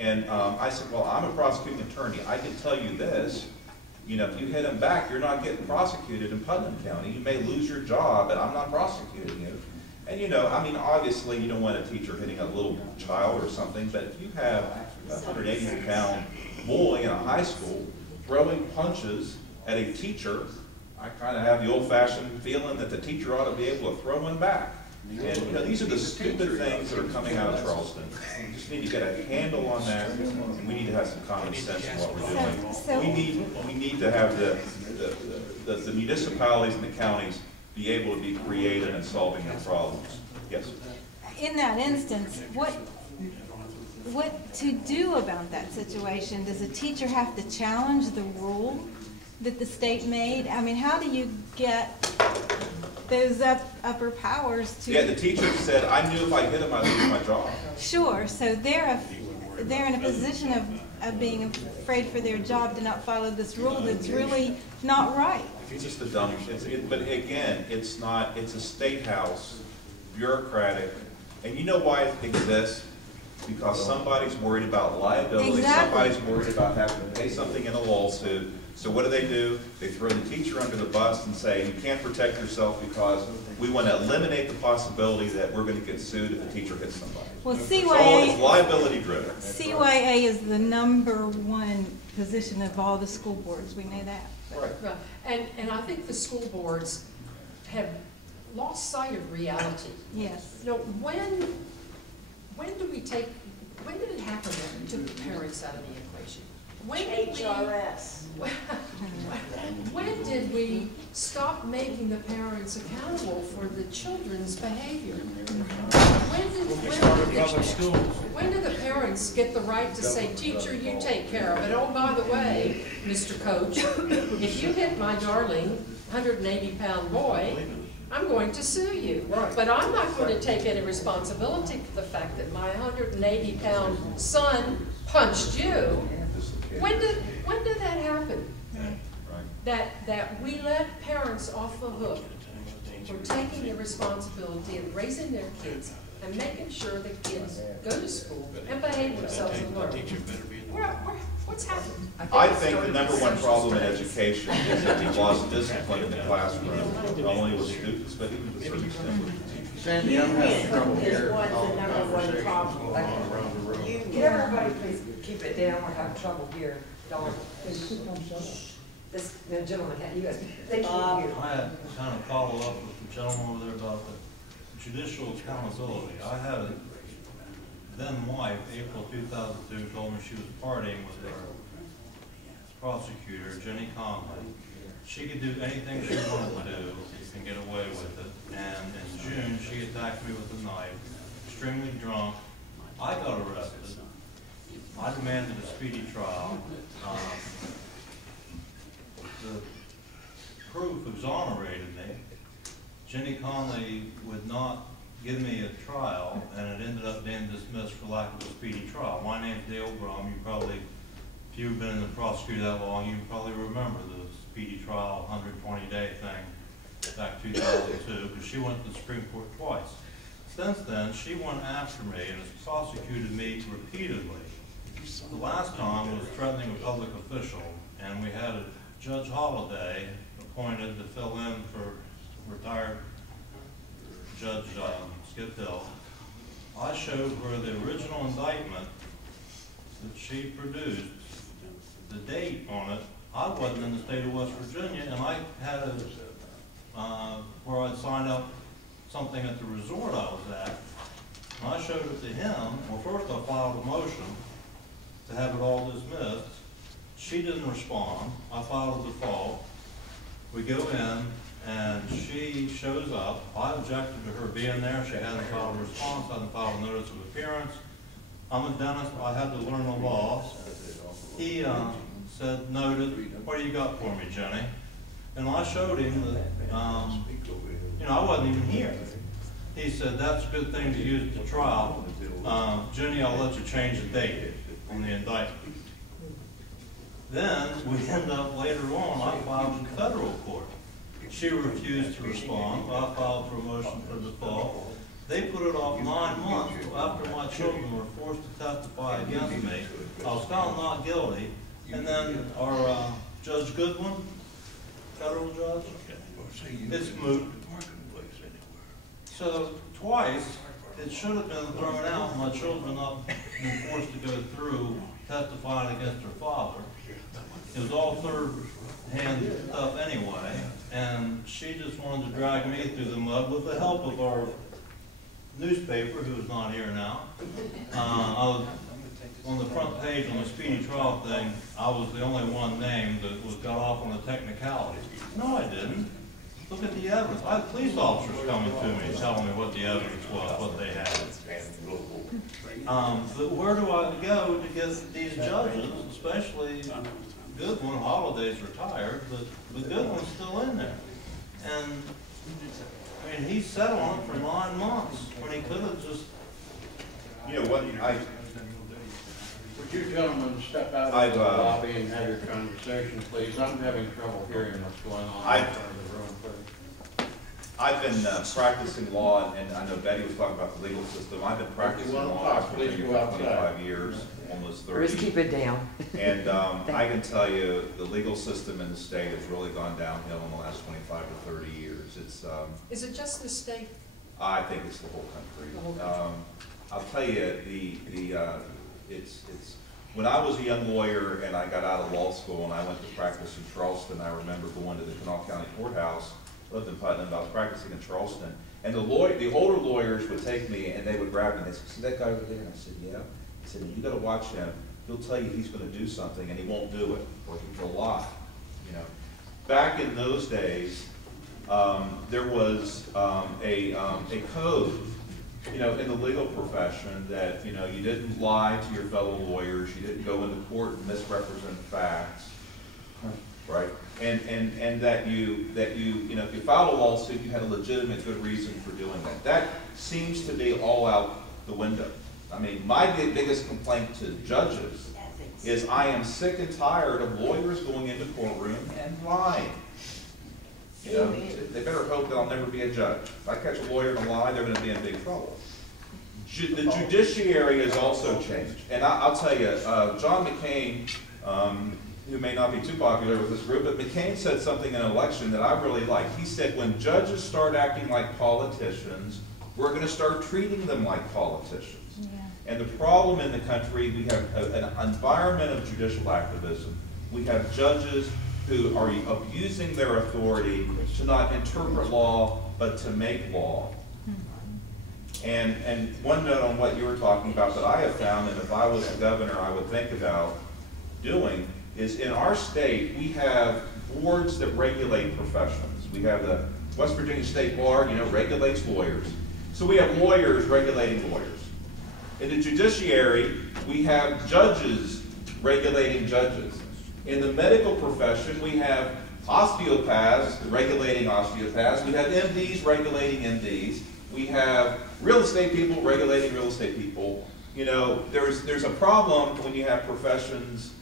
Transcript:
And I said, well, I'm a prosecuting attorney. I can tell you this. You know, if you hit him back, you're not getting prosecuted in Putnam County. You may lose your job, but I'm not prosecuting you. And you know, I mean, obviously you don't want a teacher hitting a little child or something, but if you have a 180-pound boy in a high school throwing punches at a teacher, I kind of have the old-fashioned feeling that the teacher ought to be able to throw one back. And you know, these are the stupid things that are coming out of Charleston. We just need to get a handle on that, and we need to have some common sense in what we're doing. We need to have the municipalities and the counties be able to be creative in solving their problems. Yes? In that instance, what to do about that situation? Does a teacher have to challenge the rule that the state made? I mean, how do you get those upper powers to... Yeah, the teacher said, I knew if I hit him, I'd lose my job. Sure, so they're in a position of being afraid for their job to not follow this rule that's really not right. It's just a dumb, but again, it's not, it's a state house, bureaucratic, and you know why it exists? Because somebody's worried about liability, exactly. Somebody's worried about having to pay something in a lawsuit. So what do? They throw the teacher under the bus and say, you can't protect yourself because we want to eliminate the possibility that we're going to get sued if the teacher hits somebody. Well, CYA is liability driven. CYA is the #1 position of all the school boards. We know that. Right. Right. And I think the school boards have lost sight of reality. Yes. You know, when did it happen that we took the parents out of the equation? When did HRS. When did we stop making the parents accountable for the children's behavior? When did the parents get the right to say, teacher, you take care of it? Oh, by the way, Mr. Coach, if you hit my darling 180-pound boy, I'm going to sue you. Right. But I'm not going to take any responsibility for the fact that my 180-pound son punched you. When did that happen? That we let parents off the hook for taking the responsibility of raising their kids and making sure the kids go to school and behave themselves and learn. What's happened? I think the #1 problem in education is that we lost discipline in the classroom, not only with students, but even to a certain extent with the teachers. Sandy, I'm having trouble here. #1 problem. Can everybody please keep it down? We're having trouble here. This gentleman, you guys, they can't hear. I had kind of follow up with the gentleman over there about the judicial accountability. I had a then wife, April 2002, told me she was partying with her prosecutor, Jenny Conley. She could do anything she wanted to do and get away with it. And in June, she attacked me with a knife, extremely drunk. I got arrested. I demanded a speedy trial. The proof exonerated me. Jenny Conley would not give me a trial, and it ended up being dismissed for lack of a speedy trial. My name's Dale Brum. You probably, if you've been in the prosecutor that long, you probably remember the speedy trial 120-day thing back 2002, because she went to the Supreme Court twice. Since then, she went after me and has prosecuted me repeatedly. The last time was threatening a public official, and we had a Judge Holliday appointed to fill in for retired Judge Skip Hill. I showed her the original indictment that she produced, the date on it. I wasn't in the state of West Virginia, and I had a, where I'd signed up something at the resort I was at, and I showed it to him. Well, first I filed a motion to have it all dismissed. She didn't respond. I filed a default. We go in, and she shows up. I objected to her being there. She hadn't filed a response, hadn't filed a notice of appearance. I'm a dentist. I had to learn the law. He said, noted, what do you got for me, Jenny? And I showed him that, you know, I wasn't even here. He said, that's a good thing to use at the trial. Jenny, I'll let you change the date on the indictment. Then we end up later on, I filed in federal court. She refused to respond. I filed for a motion for default. They put it off 9 months after my children were forced to testify against me. not guilty. And then our Judge Goodwin, federal judge, it's moot. So twice, it should have been thrown out, my children not been forced to go through testifying against their father. It was all third-hand stuff anyway, and she just wanted to drag me through the mud with the help of our newspaper, who is not here now. I was on the front page on the speedy trial thing. I was the only one named that was got off on the technicalities. No, I didn't. Look at the evidence. I had police officers coming to me telling me what the evidence was, what they had. But where do I go to get these judges, especially Goodwin? Holiday's retired, but Goodwin's still in there. And I mean, he sat on it for 9 months when he could have just. You know what? Would you gentlemen step out of the lobby and have your conversation, please? I'm having trouble hearing what's going on in front of the room, please. I've been practicing law, and I know Betty was talking about the legal system. I've been practicing law for 25 years, almost 30. Bruce, keep it down. And I can tell you, the legal system in the state has really gone downhill in the last 25 to 30 years. It's Is it just the state? I think it's the whole country. The whole country. I'll tell you, it's when I was a young lawyer and I got out of law school and I went to practice in Charleston, I remember going to the Kanawha County Courthouse. I lived in Putnam. I was practicing in Charleston, and the older lawyers would take me and they would grab me and they said, "See that guy over there?" And I said, "Yeah." I said, "You got to watch him. He'll tell you he's going to do something and he won't do it, or he'll lie." You know, back in those days, there was a code, you know, in the legal profession that, you know, you didn't lie to your fellow lawyers, you didn't go into court and misrepresent facts, right? And that you know, if you filed a lawsuit, you had a legitimate good reason for doing that. That seems to be all out the window. I mean, my biggest complaint to judges is I am sick and tired of lawyers going into courtroom and lying. You know, they better hope that I'll never be a judge. If I catch a lawyer in a lie, they're going to be in big trouble. The judiciary has also changed. And I'll tell you, John McCain, who may not be too popular with this group, but McCain said something in an election that I really liked. He said, when judges start acting like politicians, we're going to start treating them like politicians. Yeah. And the problem in the country, we have an environment of judicial activism. We have judges who are abusing their authority to not interpret law, but to make law. And one note on what you were talking about that I have found, and if I was the governor, I would think about doing, is in our state, we have boards that regulate professions. We have the West Virginia State Bar, you know, regulates lawyers. So we have lawyers regulating lawyers. In the judiciary, we have judges regulating judges. In the medical profession, we have osteopaths regulating osteopaths. We have MDs regulating MDs. We have real estate people regulating real estate people. You know, there's a problem when you have professions